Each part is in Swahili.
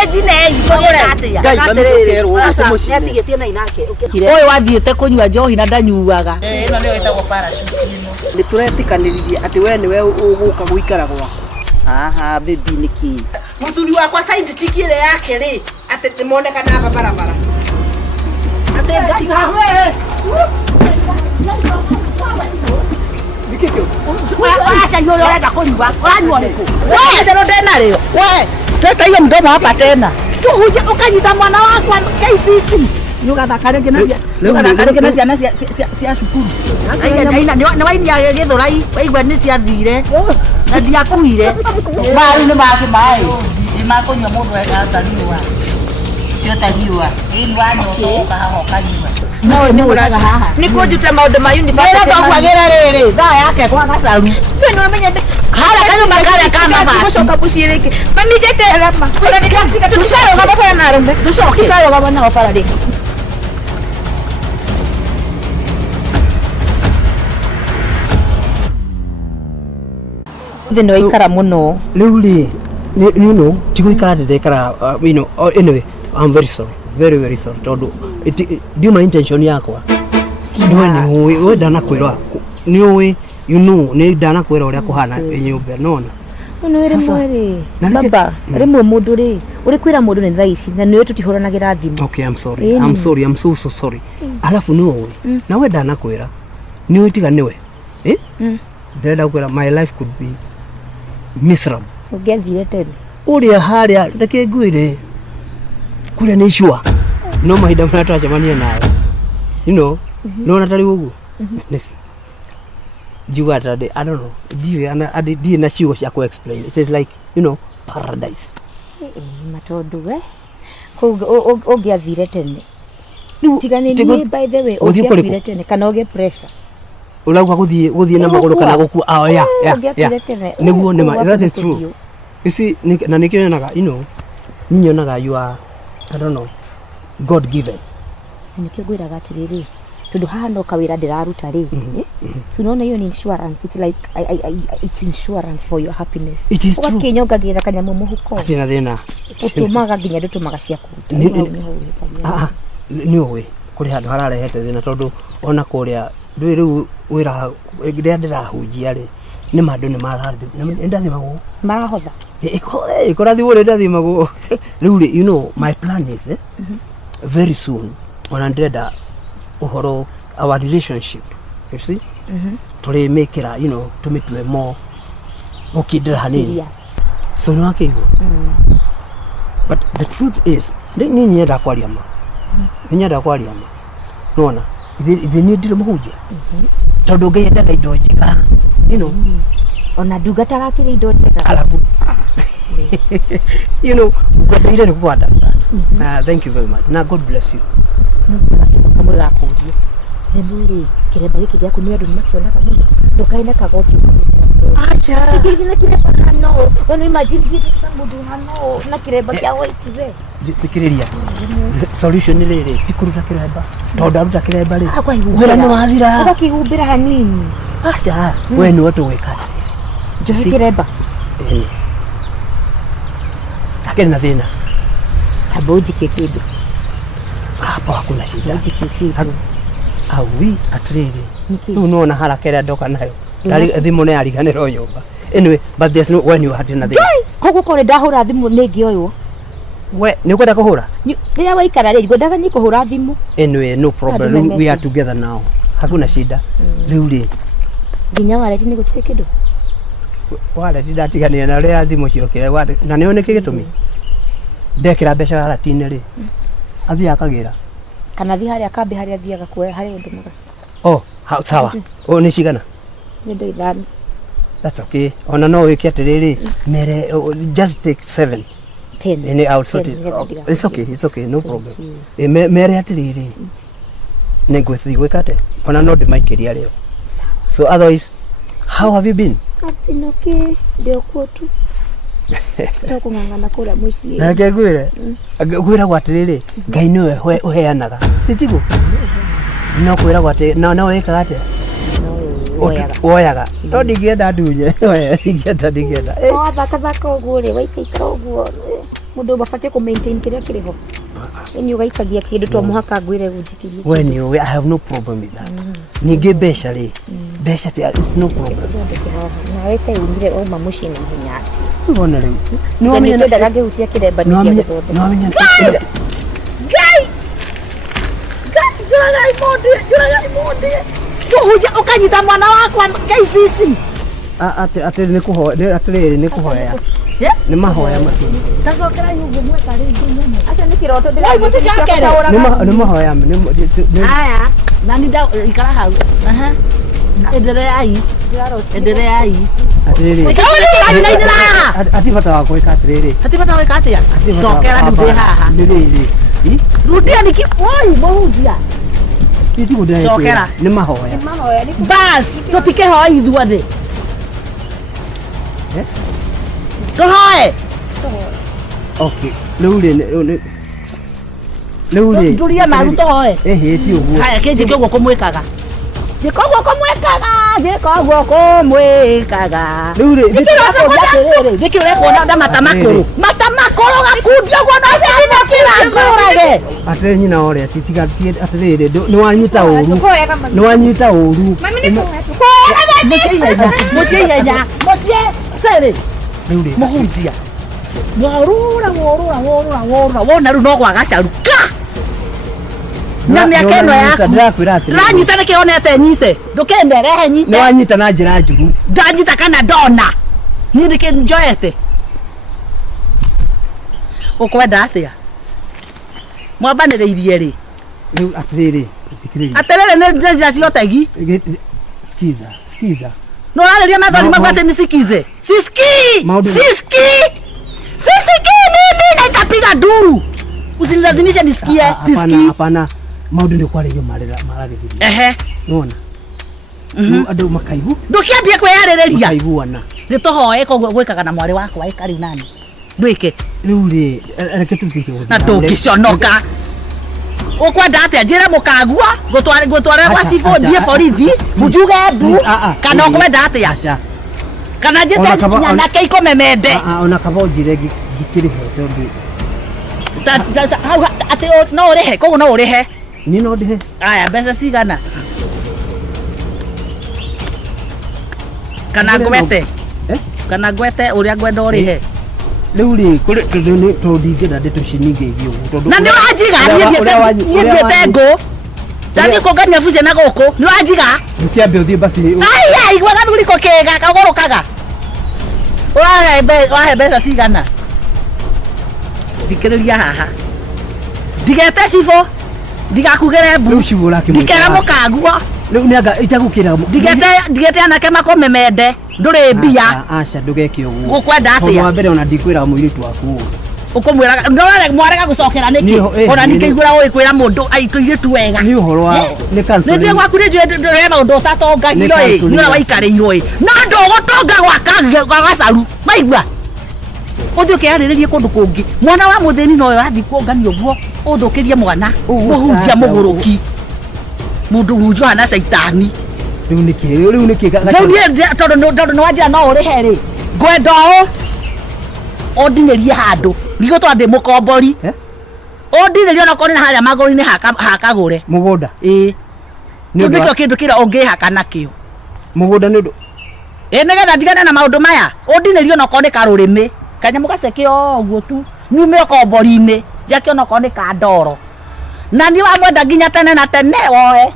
Nejine Ngai mamukerwo umuciine. Atigĩtie na inake. Oyo wathiĩte kũnyua njohi na ndanyuaga. Ĩno nĩyo ĩtagwo parachute ĩno. Nĩ tũretikanirie atĩ we nĩwe ũgũka gũikara gwakwa. Haha baby niki. Mũthuri wakwa side tikire yake rĩ atĩ tĩmonekana hapa barabara. Atĩ ngai Nikikyo. Acha yule anaenda kunywa. Wanywa niko. Wewe ndio tena leo. Wewe teta hiyo mdomo hapa tena. Tuhuje ukanyita mwana wako KCC. Nyuga bakarenge na cia cukuru. Aina ni waini ya githurai waigwa ni cia thire. Na ndiakuire. Maru ni make mai. Ni makunywa mundu atariwa. Tiotagiwa. Ĩni wanyoka haho kanywa. No ni uraga haha. Ni kujute maundu ma university. Ndio kwagera riri. Thaa yake kwa Gacaru. Wewe umenyete. Hala kanyo makara kama ba. Kushoka bushiriki. Mami jete rapa. Kuna nikatika tusharo kama fanya narumbe. Tushoke. Tusharo kama na ofara diki. Thino ikara muno. Luli, you know, tiguikara ndekara, you know, anyway, I'm very sorry. Very sorry. Todo. Ndio my intention yakwa. Niwe we ndanakwira. Niwe you know, ni ndanakwira uria kuhana nyumba nona. No ere mwere. Baba, rimwe mundu ri, uri kwira mundu ni thaici na niwe tutihoranagira thimu. Okay, I'm sorry. I'm so sorry. Alafu niwe na we ndanakwira. Niwe tiga niwe. Ndenda kwira my life could be miserable. Ugethire tene. Uria haria ndeke ngwire. Kuria ni sure. No mahinda mara twacemania nawe. You know, no natari ugu. Juga tade, I don't know. Di na ciugo cia ku explain. It is like, you know, paradise. Matondu ungiathire tene. Tigane ni by the way ungiathire tene kana uge pressure. Ulauga guthie na maguru kana guku yeah. Niguo nima, that is true. You see, na nikionaga, you know, ninyonaga you are, I don't know, God given. Nikio gwiraga atiriri. Tundu haha no kawira ndiraruta ri. So unaona hiyo ni insurance. It's like it's insurance for your happiness. It is true. Ukinyongagira kanyamu muhuko. Atina thina. Utumaga nginya ndutumaga cia kuruta. Ni owe kuri handu hararehete thina tondu ona kuria ndui riu wira ndirahunjia ri ni mandu ni marathi ndathimagwo marahotha ikorathi wore ndathimagwo riu you know my plan is very soon when ndenda uhoro our relationship, you see, tuli make it, you know, to make it more ukidira hanini so no akigo. But the truth is ni nyenda kwaria ma nyenda kwaria ma nona ithe ni ndire muhunjia tondu ngai endaga indo njega, you know, ona ndungataga kire indo njega alafu you know, God didn't understand. Thank you very much. Now God bless you. Kama la kuria nemuri kireba hiki dia kunua ndu makiona kama ndukaina kagoti acha kigina kireba hano ono imagine kitu kama ndu hano na kireba kya white we fikiriria solution ni riri tikuruta kireba tondu aruta kireba ri wira ni wathira ukakihumbira hanini acha we ni watu weka ndio kireba akena thina taboji kikidu hapa hakuna shida. Awi atrere. Unaona haraka ile ndoka nayo. Thimu ni ariganiro nyumba. Anyway, but there's no when you had nothing. Koko kore ndahura thimu ningi oyo. We ni kwenda kuhura? Ria waikara ri ngwendaga ni kuhura thimu. Anyway, no problem. We are together now. Hakuna shida. Riu ri. Nginya wareti ni gutire kindu. Wale tidatigania na ria thimu ciokire wale. Na niyo niki gitumi. Ndekira mbeca haratine ri. Athi akagira kana thi haria kambi haria thiaga kuoya haria undumaga sawa ni cigana ni ndo ithano. That's okay. Ona no wiki atiriri mere just take 7 10 and I'll sort it. It's okay, no problem. Mere atiriri negothi gwikate ona no ndimaikiria leo. So otherwise, how have you been? I've been okay. Ndio kwotu toko ngangana kula mushi na kegwire gwira gwatiriri ngai niwe uheanaga sitigo no kwira gwate na weka gate oyaga no ndigienda ndunye oya ndigienda thaka uguo ri waika ikara uguo Mundu bafatie ku maintain kiria kiriho. Ni ugaikagia kindu to muhaka ngwire gujikirie. When you, I have no problem with that. Ninge besha ri. Besha it's no problem. Na wete umire o mamushi na hinya. Ngona ri. No amenya ndagage utia kiremba ni kia gotho. No amenya. Gai. Jura imondi. Kuhuja ukanyita mwana wakwa KCC. Ate ni kuhoya, ate ni kuhoya. Ni mahoya makini. Tacokera nyungu mweka ringi muno. Acha ni kiroto ndira. Ni mahoya aya, nani da ikara hau. Aha. Endereai. Endereai. Atiriri. Ati bata wako ikatiriri. Ati bata wako ikatia. Cokera ndude haha. Ndiriri. Rudia niki oi bohujia. Titi gudai. Cokera. Ni mahoya. Ni mahoya. Bas, totike hoya ithuothe. Tohoe. Okay. Leure. Nduria maru tohoe. Ti uguo. Haya kenje kyo kumwikaga. Jikogwo kumwikaga. Leure. Dikire kuona mata makuru. Mata makuru gakundio gwo no cindino kirangurage. Ate nyina ore titiga atiriri ni wanyita uru. Ni wanyita uru. Mucienya. Sere. Muhunjia. Worura wona ru no gwa gacaruka. Na miaka eno yaku. Ranyita neke onete nyite. Ndukenderehe nyite. Ni wanyita na njira njuru. Ndanyita kana ndona. Ni ndike njoete. Ukwenda atia. Mwambaniriirie ri. Riu atiriri. Atiriri ne njira ciotegi. Skiza. No araria mathori mabate nisikize. Siski nini na itapiga duru. Usinilazimisha nisikie. Siski. Hapana. Maudu ndio kwa leo maragithiri. Ehe. Unaona? Andu makaibu. Ndukiambie kweyaririria. Kaiguana. Nitohoe ko gwikaga na mwari wakwa ikari nani. Ndwike. Riu ri reke tutike Na ndungiconoka. Ukwenda atia njira mukagua gutware kwa sifo ndie borithi mujuge ndu kana ukwenda atia kana njite nyana ke ikomemende ona kabo njire gikiri hoto ndu ati no urihe koguo no urihe ni no ndihe aya mbeca cigana kana ngwete kana ngwete uria ngwenda urihe riu ri kuri to ndingenda nditucininge igio tondu na ni wajiga ni ndiete ngo ndani kongania fuce na guku ni wajiga ndukiambe uthie basi ai gwaga thuriko kega kagorokaga wahe mbeca cigana thikiriria haha ndigete cifo ndigakugere mbu riu cibura kimwe ndikera mukanguo riu nianga itagukira ndigete anake makomemende nduri mbia aca ndugeke uguo gukwenda atia wa mbere ona ndikwira muiritu waku ukumwira ndore mwarega gucokera niki ona nikigura oi kwira mundu aituiritu wega ni uhoro wa ni cancel ndio gwaku ndire maundu tatongagio ni ora waikarirwo na ndogotonga gwa gacaru maigua uthi ukiyariririe kundu kungi mwana wa muthini noyo athi kuonganio guo uthukirie mwana muhunjia muguruki mundu hunjwa hana saitani riu niki tondu no wanjira no urihe ri ngwenda o ondinĩrie handũ ndigũtwa ndĩ mũkombori ondinĩrie ona korĩ na harĩa magũrũ-inĩ ha KAGURE mũgũnda nĩkĩo kĩndũ kĩrĩa ũngĩhaka nakĩo mũgũnda nĩ ũndũ nĩgetha ndigane na maũndũ maya ondinĩrie ona korĩ nĩ karũrĩmĩ kanyamũ gaceke ũguo tu nyume ũkombori-inĩ njake ona korĩ nĩ ka ndoro na nĩ wamwenda nginya tene na tene woe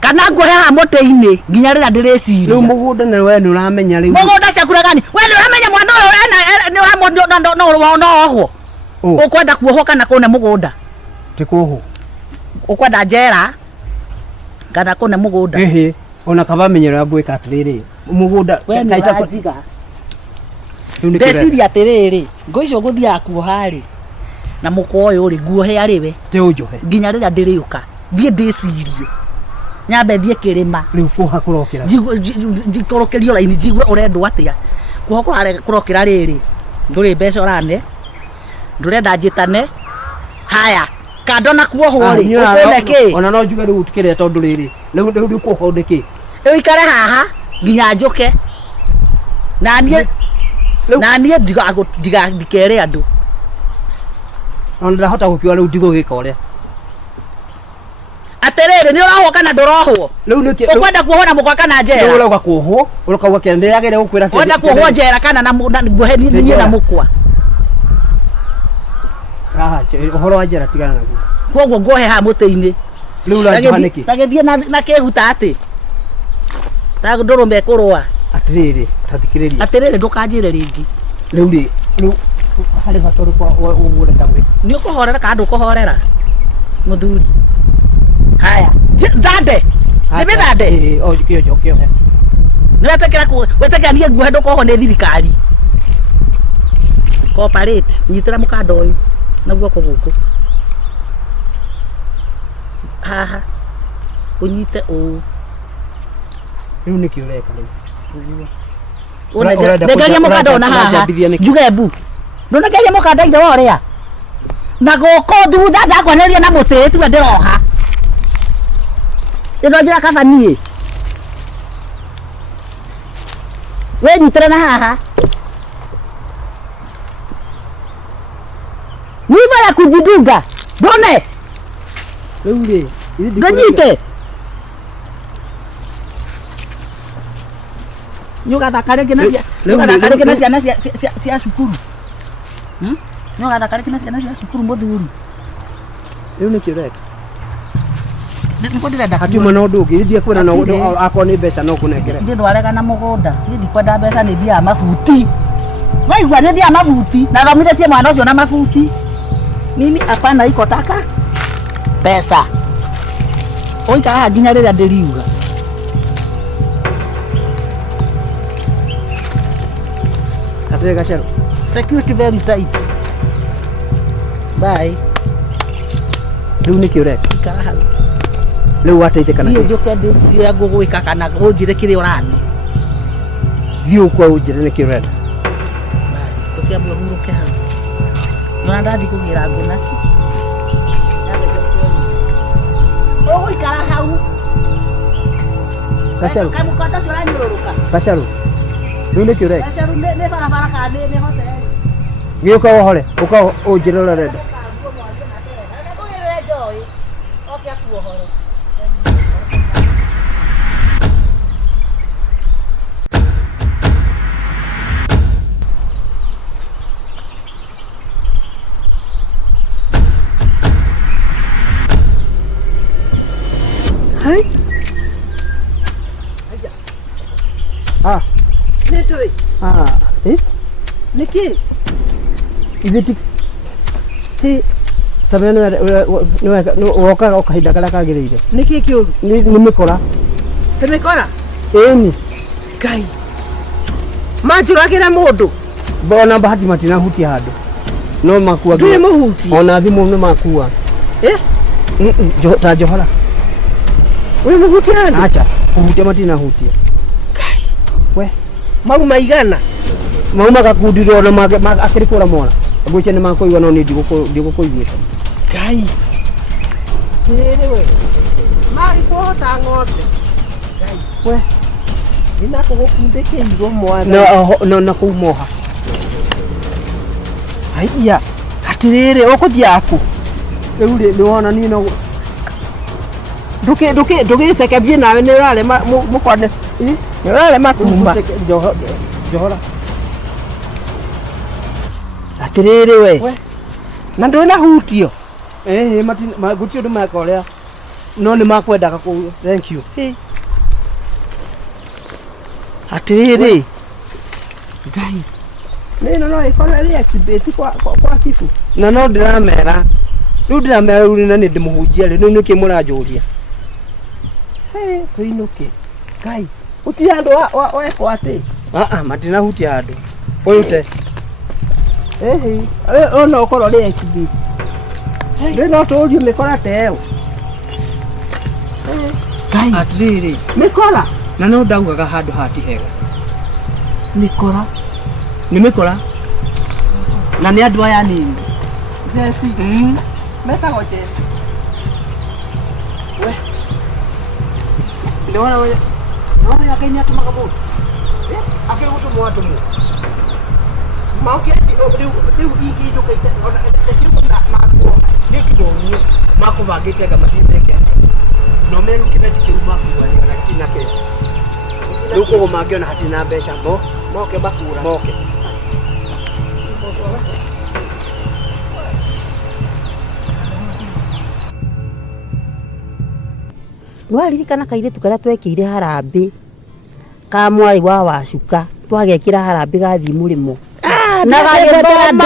kana nguhe haha mũtĩ-inĩ nginya rĩrĩa ndĩrĩciria rĩu mũgũnda na we nĩ ũramenya rĩu mũgũnda ciakura gani we nĩ ũramenya mwana ũyũ nĩ ũramwona no ohwo ũkwenda kuohwo kana kũne mũgũnda ti kuohwo ũkwenda njera kana kũne mũgũnda ĩhĩ ona kaba menyera ngwĩka atĩrĩrĩ mũgũnda kaita ndeciria atĩrĩrĩ ngũ icio ngũthiaga kuoha-rĩ na mũkwa ũyũ rĩ nguohe arĩwe ti ũnjohe nginya rĩrĩa ndĩrĩũka thiĩ ndĩcirie nyambe thiĩ kĩrĩma rĩu kuoha kũrokĩra njikũrũkĩrio raini njigue ũrendwo atĩa kuoha kũrokĩra rĩrĩ ndũrĩ mbeca ũrane ndũrenda njĩtane haya kando na kuohwo-rĩ ũkwenda kĩ ona no njuge rĩu tikĩrĩa tondũ rĩrĩ rĩu kuohwo nĩ kĩ rĩu ikare haha nginya njũke na niĩ na niä ndikere andå ona ndahota gukiwa riu ndigo gikoria atiriri ni uraho kana ndurohwo riu niki ukwenda kuohwo na mukwa kana njera riu urauga kuohwo urauga kende yagere gukwira ati ukwenda kuohwo njera kana na nguhe ni na mukwa uhoro wa njera tigana naguo koguo ngohe ha muti-ini riu urahaniki tagithie na kihuta ati ta ndurume kurwa atiriri tathikiriria atiriri ndukanjire ringi riu hari batoru kwa ugure tagwe ni ukuhorera kana ndukuhorera muthuri haya thande ni bithande o kio ni wetekera nie nguhe ndukoho ni thirikari cooperate nyitira mukanda uyu na guoko guku haha unyite u riu niki ureka riu ndegeria mukanda ona haha njuge bu ndunegeria mukanda ire woria na goko thutha ndakwaneria na muti tiwe ndiroha ndo njira kabanie we nyitire na haha niba ya kujidunga ndone riu ri ndonyite nyugathaka rĩngĩ na ciana cia cukuru nyugathaka rĩngĩ na ciana cia cukuru muthuri riu niki ureka niko ndirenda ati mwana undu ungi ndie kwira no akwa ni mbeca no kunengere ndi ndwarega na mugunda ndi ndikwenda mbeca ni thia mabuti waigua ni thia mabuti na thomithetie mwana ucio na mabuti mimi hapana iko taka pesa oika nginya rĩrĩa ndĩriuga atirĩ Gacaru security very tight bye riu niki ureka ikara hau riu wateithĩka na niĩ njoke ndĩcirie ngũgwĩka kana ũnjĩre kĩrĩa ũrani thiĩ ũkwa ũnjĩre nĩkĩ ũrenda basi tũkĩambia ũhurũke hau nĩona ndathi kũgĩra ngũnaki ũgũikara hau Gacaru kamũkanda ũcio ũranyũrũrũka Gacaru riu nĩkĩ ũreka Gacaru nĩ barabara kana nĩ hoteli gĩũka wohore ũka ũnjĩre ũrĩa ũrenda Hai. Ah. Nitui. Ah. Niki. Ibiti. Hi. Tabena no woka okahinda karia kagiriire. Niki kiuru. Ni mikora. Temekora. Eni. Ngai. Manjuragira mundu. Bona bahati matina huti handu. No makua. Nduri muhuti. Ona thimu no makua. Ta johora. We muhuti handu. Acha. Uhutia matina hutia. Ngai. We. Mau maigana. Mau makakundiro na akirikura mona. Agwiche ni makoigwa no ni ndigukuiguita. Ngai. We. Mari kuhota ng'ombe. Ngai. We. Ina kugukundike igwo mwana. Na kumoha. Haiya. Atiriri ukuthi aku. Riu ni wona ni no ndugiceke bie nawe ni urare mukone ni urare makumba johora atiriri we na ndona hutio matina gutio ndu makorea no ni makwendaga ku thank you atiriri ngai nina no ikona ri exhibit kwa sifu na no ndiramera riu ndiramera riu na ni ndimuhunjia ri ni kimuranjuria tuinuke ngai uti handu weko ati matina huti handu uyute ono okoro ri exhibit ndino turio mikora teo ngai atiriri mikora na no ndaugaga handu hati hega mikora ni mikora na ni andu aya nini Jesse metagwo Jesse we Ndio akaini atumaga bote. Akiri gutumwa atumu. Moke riu ingiduka ite ona ndakirwo na makuo. Nikidonio makubagite ga matindeke. No meru kibeti kiruma kuwali na kitina ke. Luko magiona hatina besha bo. Moke bakura. Moke. Nwaririkana kairitu karia twekire harambe ka mwari wa wacuka twagekira harambe gathi murimo na gagithoma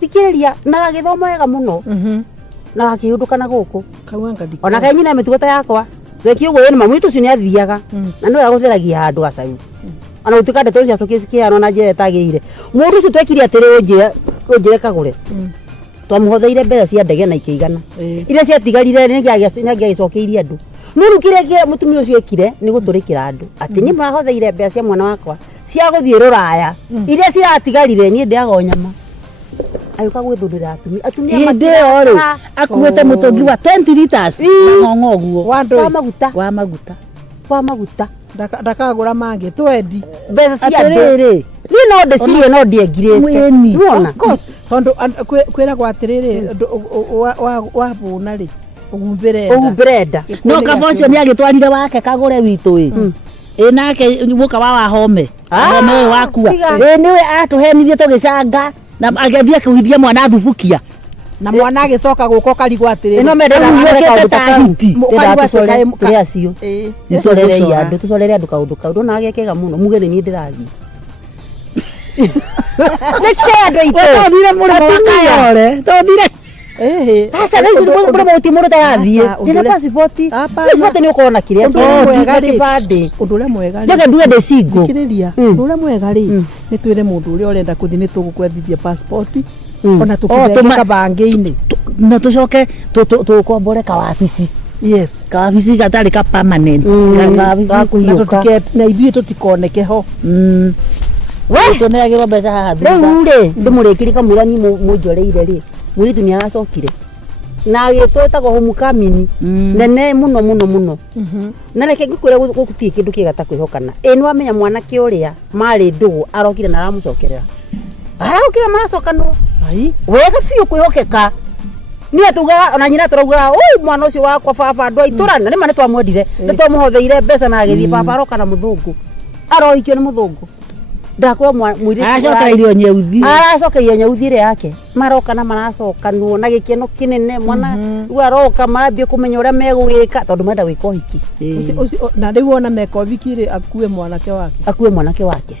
thikiriria na gagithoma wega muno na gakiunduka na guku ona kenyina mitugo ta yakwa tweki uguo ni mamu itu ni athiaga na no yagutheragia handu gacaru ona utikande tucia tukiano na njira etagirire mundu ucio twekire atiri unjire kagure twamuhotheire mbeca cia ndege na ikigana iria ciatigarire ni ngiagicokeirie andu nuru kire mutumia ucio ekire ni guturikira andu ati ni murahotheire mbeca cia mwana wakwa cia guthie ruraya iria ciratigarire ni ndiago nyama ayuka gwithundira atumia matire akuete mutungi wa 20 liters na ngongo wa maguta ndakagura mangi twendi mbeca cia andu ni no ndecirie no ndiengirite of course tondu kwira gwatiriri wa buna ri ugumbirenda no kabocio ni agitwarire wake kagure witu nake muka wa home home wakua niwe atuhenirie tugicanga na agethie kuhithia mwana thubukia na mwana agicoka guko karigwa atiriri no mendera kaundu takahiti turia cio tucorere andu kaundu kaundu na agekega muno mugeni ni ndirathi Nekendo ito twathire murimo wa kayore twathire sasa leo kuna mauti muru tayari nina passport ni ukona kile undule mwega ndoge nduge ndecigo kiriria undule mwega ri ni twire mundu uri urenda kuthi ni tugukwethithia passport ona tukitheka bangi-ini na tucoke tukombore kawabici yes kawabici gatari ka permanent kawabici na ithuĩ tutikoneke ho wewe nä agä mbeca haha rĩu rĩ ndĩmũrĩkĩri kamwĩra ni mũnjoreire rĩ mũirĩtu nĩ aracokire na agĩtwĩtagwo homecoming nene mũno mũno mũno na reke ngĩkwĩra gũtirĩ kĩndũ kĩega ta kwĩhokana nĩ wamenya mwanake ũrĩa marĩ ndũgũ arokire na aramũcokerera arokire maracokanwo wega biũ kwĩhokeka nĩ atugaga ona nyina tũraugaga mwana ũcio wakwa baba andũ aitũra na nĩma nĩ twamwendire nĩ twamũhotheire mbeca na agĩthiĩ baba aroka na mũthũngũ arohikio nĩ mũthũngũ ndakwa mwiri aracokeirio nyauthi ire yake maroka na maracokanwo na gikeno kinene mwana u aroka marambie kumenya uria megugika tondu menda gwika uhiki na riu ona meka uhiki ri akue mwanake wake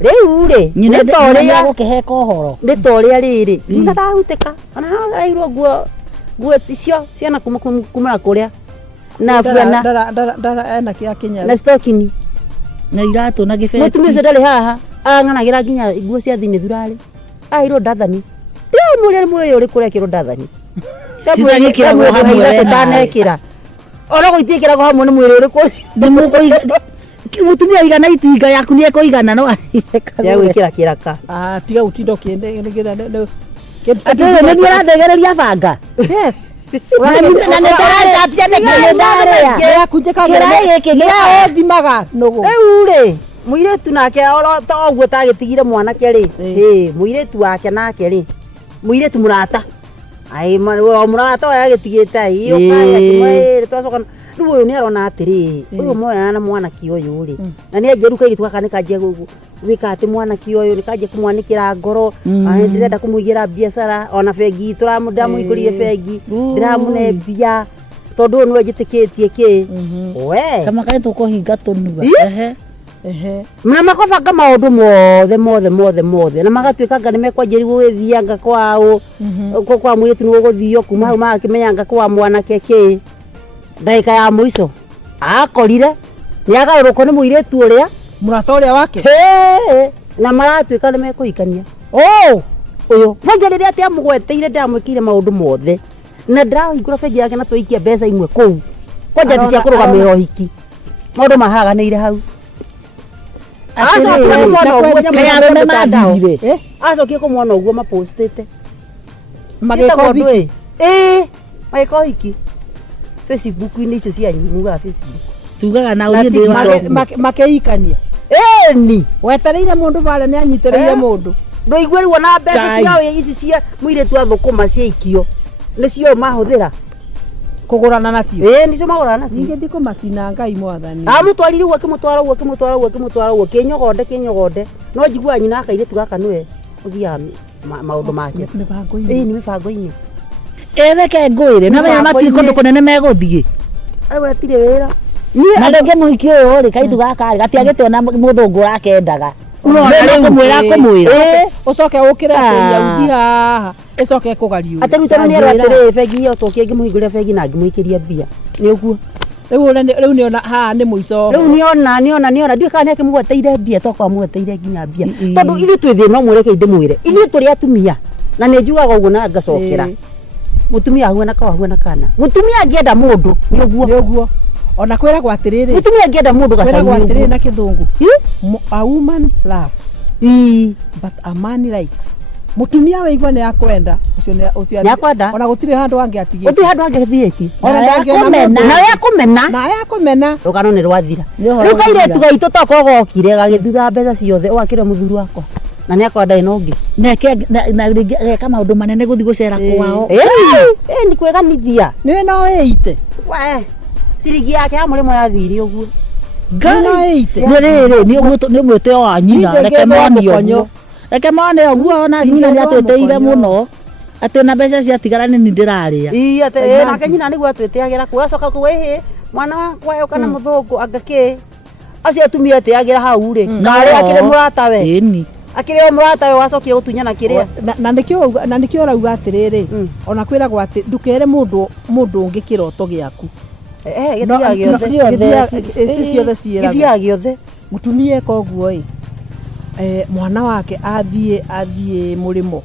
riu ri ni toria gukiheka uhoro ni toria riri nda ndahuteka ona rairwo guo icio ciana kumara kuria na bwana ndara ena kia kinya na stokini na iratu na gibeti mutumia ucio ndari haha ang'anagira nginya iguo cia thini thurari airwo ndathani ndio mwiri mwiri uri kurekirwo ndathani sitagikira go hamwe ndanekira ora guitikira go hamwe ni mwiri uri kucio mutumia igana itinga yaku ni ekoigana no aiceka ya gwikira kiraka tiga utindo kiende ngetha atwe ni irathegereria banga yes thimaga ri muiritu nake oguo tagitigire mwanake ri muiritu wake nake ri muiritu murata ai murata oya gitigite iyo kaya twacokana riu uyu ni arona atiri uyu moya na mwanaki uyu ri na ni ajeruka igitwaka ni kanjia wika ati mwanaki uyu ni kanjia kumwanikira ngoro ndirenda kumuigira biashara ona bengi turamudamuikurie bengi ndiramune bia tondu ni wajitikitie ki we kama kae tukuhinga tunuga na makobanga maundu mothe na magatuikanga ni mekwanjiri gugithianga kwao kwa mwiritu ni guguthio kuma hau magakimenyanga kwa mwanake ki ndaika ya muico akorire ni agaruruko ni muiritu uria murata uria wake na maratuika ni mekuhikania uyu wanjariria ati amugweteire ndamwikire maundu mothe na ndirahingura bengi yake na twikia mbeca imwe kuu kwanja ndi cia kurugamira uhiki maundu mahaganire hau acokie kumwona uguo mapostete magiko hiki Facebook-ini icio cianyu mugaga Facebook tugaga na urie ndi makeikania Eni wetereire mundu bare ni anyitereire mundu ndo igwe ri wona mbeca ciao ici cia muire tu athukuma cia ikio nicio mahuthira kugurana nacio nicio magurana nacio ningethi kumacina Ngai mwathani amutwarire uguo akimutwara kinyogonde no njigua nyina akaire tu gaka niwe uthia maundu make mibango-ini ni mibango-ini reke ngwire na wea matiri kundu kunene meguthie awe atire wira na rege muhiki uyu ri kaitu gaka gatiagite ona muthungu rakendaga kumwira ucoke ukire ateria haha icoke kugariu atarutana ni aratire begi yo tokie ngimuhingure begi na ngimuikiria mbia ni uguo riu niona haha ni muico riu niona ndiwe kana akimugweteire mbia tokwa mugweteire nginya mbia tondu ithu twi thina mwireke ndimwire ithu turi atumia na ni njugaga uguo na ngacokera mutumia ahua na kana mutumia angienda mundu ni uguo ona kwiragwo atiriri mutumia angienda mundu kwiragwo atiriri na kithungu a woman loves but a man likes mutumia weigwa ni akwenda ucio ni akwenda ona gutire handu angiatigite gutire handu angiatigite ona ndagiona na yakumena rugano ni rwathira riu kairetu gaitu tokogokire gagithura mbeca ciothe wakire muthuri wakwa na ni akwenda inongi na reka maundu manene guthi gucera kwao ni kweganithia ni no weite ciringi yake ya murimo yathiri uguo ni mwite wa nyina reke mone oguo ona nyina ni atweteire muno ati na mbeca ciatigara ni ndiraria ati nake nyina niguo atweteagira kuacoka kuwehe mwana wakwa yo kana muthungu angaki acio atumia ateagira hau ri ngari akire murata we akire murata we wacokire gutunyana kiria na nikio urauga atiriri ona kwiragwo ati ndukere mundu ungi kiroto giaku githia giothe mutumia eka uguo mwana wake athie murimo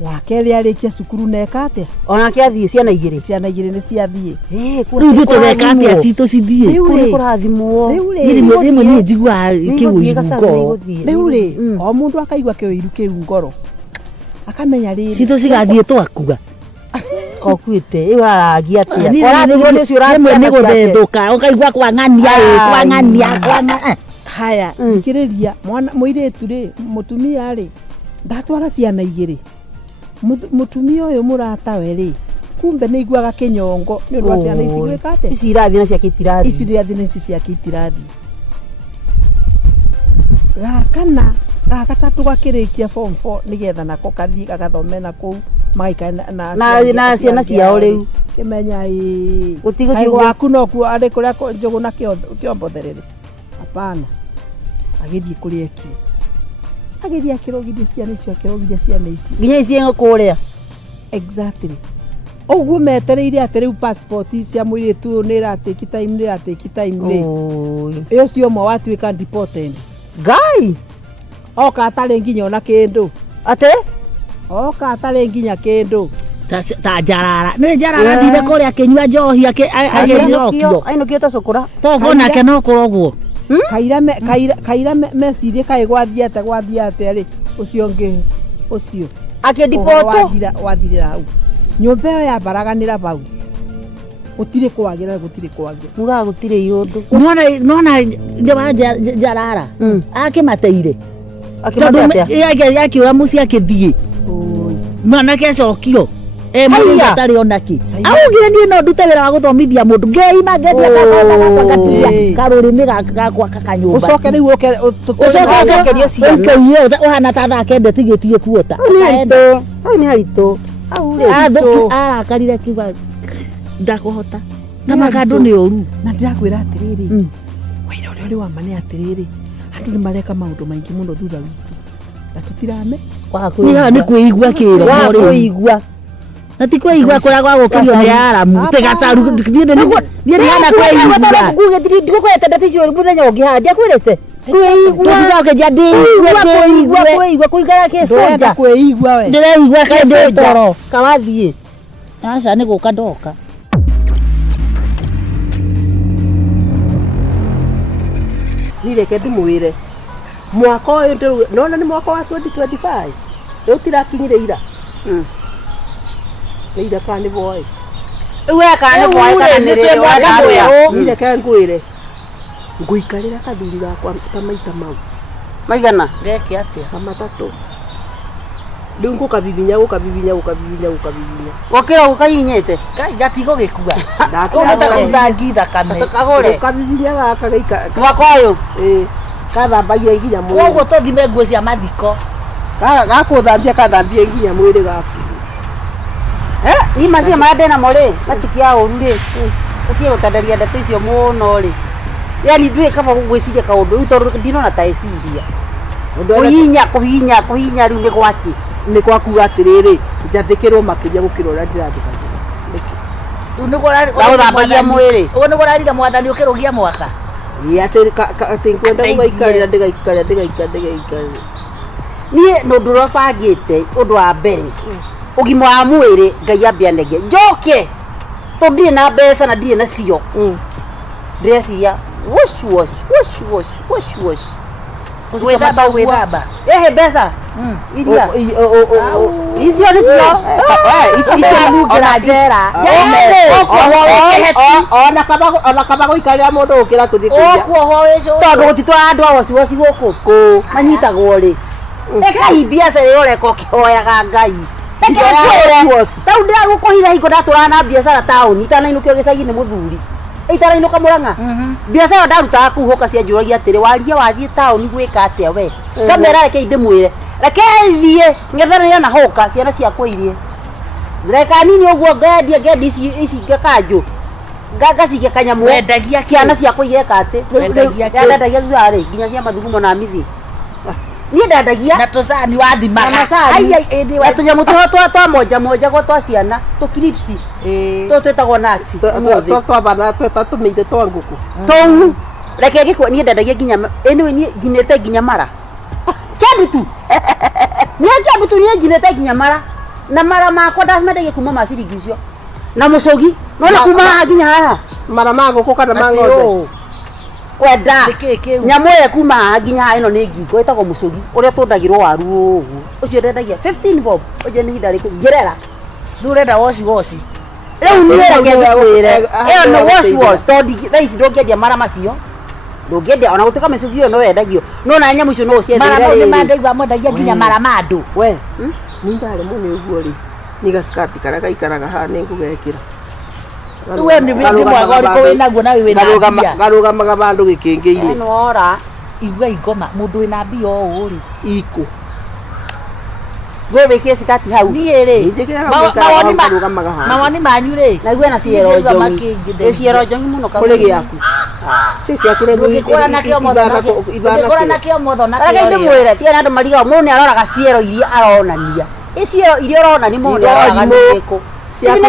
wakeri arikia cukuru neka atia onake athie ciana igiri ni ciathie riu tureka atia citu cithie kuri kurathimwo rimwe ni njigua kiuiru riu ri o mundu akaigua kiuiru kiu ngoro akamenya riri citu cigathie twakuga okuite irarangia atia orathirwo ni ucio uracia ni guthethuka ukaigua kwang'ania haya ikiriria mwana muiretu ri mutumia ri ndatwara ciana igiri mutumia uyu murata we ri kumbe ni iguaga kinyongo ni undu ciana ici gwika ate ici irathi na ciakitirathi ici irathi na ici ciakitirathi kana gatatu gakirikia form 4 nigetha nako kathii gagathome na kuu magaika na ciana ciao riu kimenya gutigo waku no ku ari kuria njugu na kiombotherere hapana agithii kuria ki agithii akirogithia ciana icio nginya icio kuria exactly oguo metereire ati riu passport cia muiritu ni iratake time iyo cio mo watuika deported Ngai oka atari nginya ona kindu ate oka atari nginya kindu ta njarara ni njarara thire kuria kinyua njohi agirokio ainukio ta cukura togona ke no kurogwo kaira mecirie kai gwathia ate ri ucio ngi ucio akidipoto wathirira hau nyumba yo ya baraganira bau gutire kwagira muga gutire yundu nona njawa njarara akimateire akiura muci akithie mwana kecokio mundu atari onaki augire nie no ndute wira wa guthomithia mundu ngeima ngendia gatia karurimi gakwa kakanyumba ucoke riu ucokerio ciana uhana ta thake ndetigitie kuota ni haritu arakarire kiuga ndakuhota na magandu ni uru na ndirakwira atiriri wira uria uri wa mane atiriri andu ni mareka maundu maingi muno thutha witu na tutirame ni kuigua kira kuigua na ti kuigua kura gwa gukirio ni aramu te Gacaru ni hana kuigua ndikukwete ndaticio muthenya ungihandi akwirite kuigua kuigara kesoja kuigua we ndireigua kainde toro kawathie aca ni guka ndoka nireke ndimwire mwaka uyu nona ni mwaka wa 2025 riu tirakinyire ira ira kani boy we kani boy kana nireke ngwire Nguikarira kathuri gakwa ta maita mau. Maigana? Geke atia. Matatu. Riu ngukabibinya. Gokira gukahinyete. Kai gatigo gikua. Ndakira Ndakuthangi thakame. Kagure. Ngukabibinya gaka gaika. Mwaka uyu. Kathambagia nginya mwiri. Koguo tuthime nguo cia mathiko. Gakuthambia kathambia nginya mwiri gaku. Ima cia mande na more. Matikia uru ri. Ukie gutandaria ndeto icio muno ri. Yani ndui kaba gugwiciria kaundu riu tondu ndinona ta eciria. Kuhinya riu ni gwaki. Ni kwakuga atiriri njathikirwo makinya gukira uria ndirathikagira. Tu niguo Guthambagia mwiri. Uguo niguo rarira mwathani ukirugia mwaka. Ati kwenda gugaikarira ndigaikara. Nie no ndurobangite undu wa mbere. Ugima wa mwiri Ngai ambia nege. Njoke. Tondire na mbeca na ndire na cio. Ndreciria wash. Gwithamba. Ehe mbeca. Iria. Icio ni cio. Icio mungira njera. Ona kaba guikarira mundu ukira kuthi kuria. Kuohwo wicu. Tondu gutitwara andu a wasiwasi guku. Manyitagwo ri. Ekai biacara iyo reka ukihoyaga Ngai. Tau ndiragukuhitha hingo ndatura na biacara tauni itanainukio gicagi ni muthuri. Itarainuka Murang'a. Biacara ndarutaga kuhoka cia njuragia atiri waria wathie tauni gwika atia we. Kamera reke ndimwire. Reke thie ngethanira na hoka ciana ciakwa irie. Reka nini uguo ngendi ici ngakanju. Ngacige kanyamu. Wendagia ciana ciakwa igeka ati. Ndendagia thari nginya cia mathugumo na mithi. Ni ndendagia na tusani wathimaga. Ai tunyamu twa moja gwa twa ciana tu clipsi. Twetagwo naxi. Twabana tutatumite twa nguku. Tou reke gikwa ni ndendagia nginya anyway ni nginete nginya mara. Kĩndũ tu. Ni kĩndũ tu ni nginete nginya mara. Na mara makwa ndamendagia kuma maciringi icio. Na mucogi no kuma nginya haha. Mara ma nguku kana ma ng'ombe. Kwenda nyamu ĩyo kuma nginya haha ĩno nĩ ngingo ĩtagwo mucogi ũrĩa tũndagĩrwo waru ũguo. Ũcio ndendagia 15 bob. Ũcio nĩ hinda rĩkũ ngerera. Ndurenda woci. Rĩu nĩ reke ngĩkwĩre. Ĩyo no wash. Tondũ thaa ici ndũngĩendia mara macio. Ndũngĩendia ona gũtuĩka mĩcugi ĩyo no wendagio. No na nyamũ icio no ũciendeire. Mara no nĩ mandaigua mwendagia nginya mara ma andũ. We ni ndare mũno ũguo rĩ. Ni gaskati kana gaikaraga haha nĩ ngũgekĩra. We nĩ wĩndĩ mwega ũrĩkũ wĩnaguo na wĩna mbia. Garũgamaga bandũ gĩkĩngĩ-inĩ. Nora. Igua ingoma mũndũ wĩna mbia ũũ rĩ. Iko. Gwĩwĩkie sikati hau. Niĩ rĩ. Mawani manyu rĩ. Naigua na ciero njongi. Ciero njongi mũno kũrĩ gĩaku. Ciaku rĩ ngĩkora nakĩo motho nakĩo. Reke ndĩmwĩre ti andũ mariga mũndũ nĩ aroraga ciero iria aronania. Ciero iria aronania mũndũ nĩ aroraga nĩkũ. Ciaku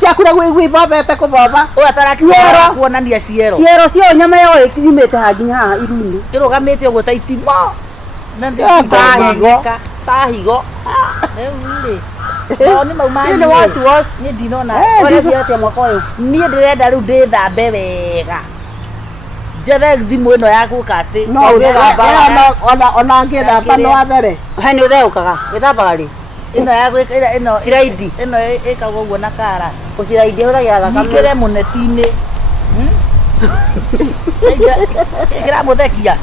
ciaku gwĩbombete kũbomba. Ũgatarakĩra kuonania ciero. Ciero cio nyama yo ĩkiumĩte ha nginya haha iru-inĩ. Kĩrũgamĩte ũguo ta itimo. Na tahigo. Rĩu rĩ. Mawani mau manyu. Nĩ wash. Niĩ ndinona. Ũrĩa atia mwaka ũyũ. Niĩ ndĩrenda rĩu ndĩthambe wega. Njethe thimũ ĩno ya gũka atĩ. No ũthamba ona ngĩthamba no athere. He nĩ ũtheũkaga. Wĩthambaga rĩ. Ĩno ya gwĩkĩra ĩno Ciraidi. Ĩno ĩkagwo ũguo na kara. Ũciraidi hũthagĩra thakame. Ngĩkĩre mũneti-inĩ. Ĩkĩra mũthekia.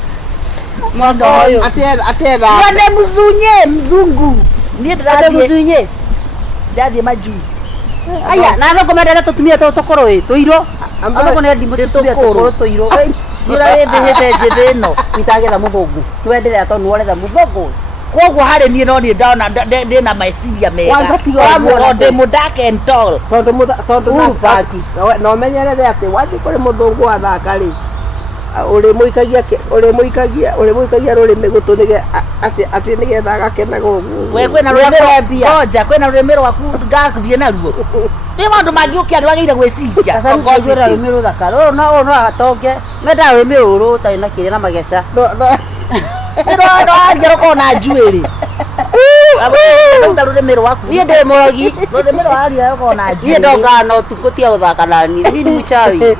Mwaka ũyũ. Atĩetha. Nĩ mzungu. Niĩ ndĩrathiĩ. Ndathiĩ majui. Aya na thũkũmendete tũtumia tũkorwo tũirũ. Ambapo nĩ ndimũ tũtumia tũkorwo tũirũ. Nĩũragĩthĩhĩte njĩthĩ ĩno. Itagetha mũthũngũ. Twenderea tondũ nĩworetha mũthũngũ. Koguo harĩ niĩ no niĩ ndona ndĩna meciria mega. Ndĩ mũ dark and tall. Tondũ no menyerere atĩ wathiĩ kũrĩ mũthũngũ wa thaka rĩ. Ũrĩ mũikagia rũrĩmĩ gũtũ atĩ nĩgetha agakenaga ũguo. We kwĩna rũrĩmĩ rwaku ngathiĩ naruo. Nĩ maũndũ mangĩ ũkĩa ndwagĩrĩire gwĩciria. Ngwĩra rũrĩmĩ rũthaka. Rũrũ no agatonge. Mendaga rũrĩmĩ rũrũ ũtarĩ na kĩrĩa na mageca. Nĩ rũkorwo na njuĩrĩ. Rũrĩmĩ rwaku. Niĩ ndĩ mũrogi. Rũrĩmĩ rwa aria rũkorwo na njuĩrĩ. Niĩ ndongaga na ũtukũ tia gũthaka na niĩ. Niĩ nĩ mchawi.